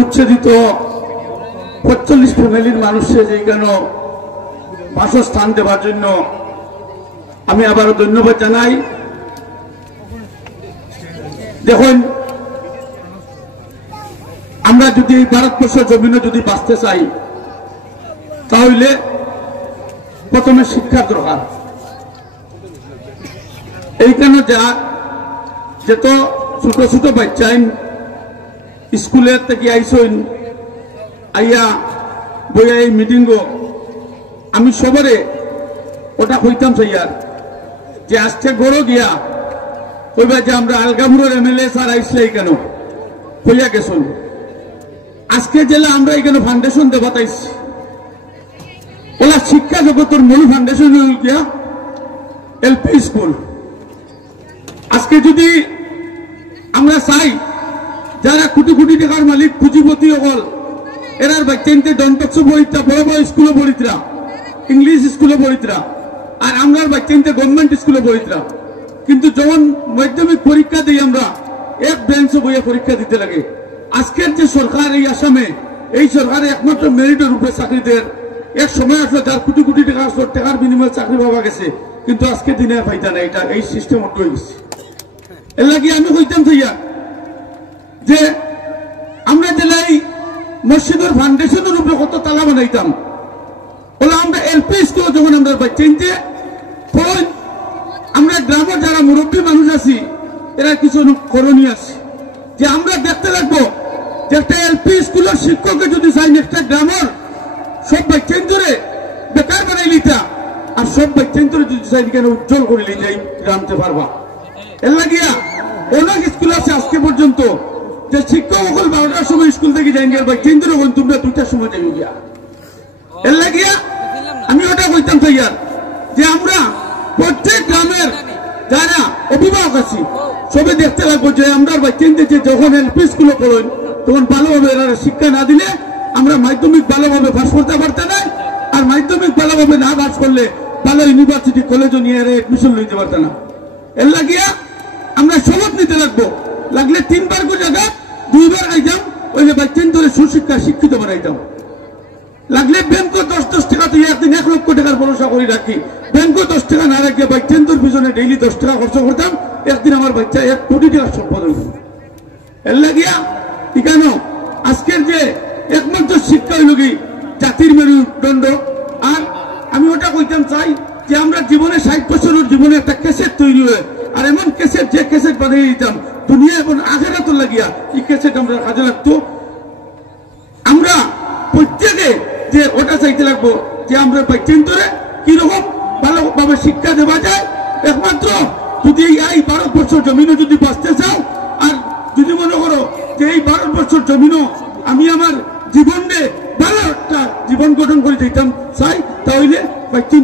উচ্ছেদিত ৪৫ ফ্যামিলির মানুষের যেখানে বাসস্থান দেওয়ার জন্য আমি আবারও ধন্যবাদ জানাই। দেখুন, আমরা যদি এই ভারতবর্ষের জমিনে যদি বাঁচতে চাই তাহলে প্রথমে শিক্ষার দরকার। এইখানে যেত ছোট ছোট বাচ্চাইন স্কুলের থেকে আইসইন আইয়া বইয়া এই মিটিংও আমি সবারে ওটা কইতাম চাইয়ার যে আজকে গড়ো গিয়া কইবা যে আমরা আলগামুরের এমএলএ স্যার আইসলে কেন কইয়া গেছুন। আজকে জেলা আমরা এখানে ফাউন্ডেশন দেবা তাইছি, ওলা শিক্ষা জগতের মূল ফাউন্ডেশন গিয়া এলপি স্কুল। আজকে যদি আমরা চাই যারা কোটি কোটি টাকার মালিক পুঁজিপতি হল এরার বাচ্চাইনতে দন্তক্ষ পড়িতরা, বড় বড় স্কুলে পড়িতরা, ইংলিশ স্কুলে পড়িতরা, আর আমরা বাচ্চাইনতে গভর্নমেন্ট স্কুলে পড়িতরা। কিন্তু যখন মাধ্যমিক পরীক্ষা দিই আমরা এক বেঞ্চে বইয়ে পরীক্ষা দিতে লাগে। আজকের যে সরকার এই আসামে, এই সরকারে একমাত্র মেরিটের উপরে চাকরি দেয়। এক সময় আসলে যার কোটি কোটি টাকার বিনিময়ে চাকরি পাওয়া গেছে, কিন্তু আজকে দিনে পাইতা না। এটা এই সিস্টেম হয়ে গেছে। এর লাগে আমি কইতাম চাইয়া যে আমরা জেলায় মসজিদের ফাউন্ডেশনের উপরে কত তালা বানাইতাম, ওলা আমরা এলপি স্কুল যখন আমরা বাচ্চাইনতে পড়েন, আমরা গ্রামের যারা মুরব্বী মানুষ আছি এরা কিছু করণীয় আছে যে আমরা দেখতে লাগবো যে একটা এলপি স্কুলের শিক্ষককে যদি চাই একটা গ্রামের সব বাচ্চাইন ধরে বেকার বানাই লিতা, আর সব বাচ্চাইন ধরে যদি চাই কেন উজ্জ্বল করে লিজাই গ্রামতে পারবা। এর লাগিয়া অনেক স্কুল আছে আজকে পর্যন্ত যে শিক্ষক সকল 12টার সময় স্কুল থেকে যাই গিয়ে বাচ্চাইন ধরে তোমরা 2টার সময় যাই গিয়া। এর লাগিয়া আমি ওটা কইতাম চাইয়ার যে আমরা প্রত্যেক গ্রামের যারা অভিভাবক আছি সবে দেখতে লাগবো যে আমরা বাচ্চাইনদের যে যখন এলপি স্কুলে পড়েন তখন ভালোভাবে এরা শিক্ষা না দিলে আমরা মাধ্যমিক ভালোভাবে পাস করতে পারতে নাই, আর মাধ্যমিক ভালোভাবে না পাস করলে ভালো ইউনিভার্সিটি কলেজও নিয়ে এডমিশন লইতে পারতে না। এর লাগিয়া আমরা শপথ নিতে লাগবো, লাগলে 3 বার করে জায়গা 2 বার আইতাম, ওই যে বাচ্চাইন ধরে সুশিক্ষা শিক্ষিত বানাইতাম। লাগলে ব্যাংক 10 টাকা তুই একদিন 1 লক্ষ টাকার ভরসা করে রাখি, ব্যাংক 10 টাকা না রাখিয়ে বাচ্চাইনদের পিছনে ডেইলি 10 টাকা খরচ করতাম, একদিন আমার বাচ্চা 1 কোটি টাকা সম্পদ হইল। এর লাগিয়া কেন আজকের যে একমাত্র শিক্ষা হইল কি জাতির মেরুদণ্ড। আর আমি ওটা কইতাম চাই যে আমরা জীবনে 60 বছরের জীবনে একটা ক্যাসেট তৈরি হয়ে, আর এমন ক্যাসেট যে ক্যাসেট বানিয়ে দিতাম দুনিয়া এবং আখেরাত লাগিয়া এই ক্যাসেট আমরা কাজে লাগতো। আমরা প্রত্যেকে যে ওটা চাইতে লাগবো যে আমরা বাচ্চাইন ধরে কিরকম ভালোভাবে শিক্ষা দেওয়া যায়। একমাত্র যদি এই ভারতবর্ষের জমিনে যদি বাঁচতে চাও, আর যদি মনে করো যে এই ভারতবর্ষের জমিনও আমি আমার জীবনে ভালো একটা জীবন গঠন করে দিতাম চাই, তাহলে বাচ্চাইন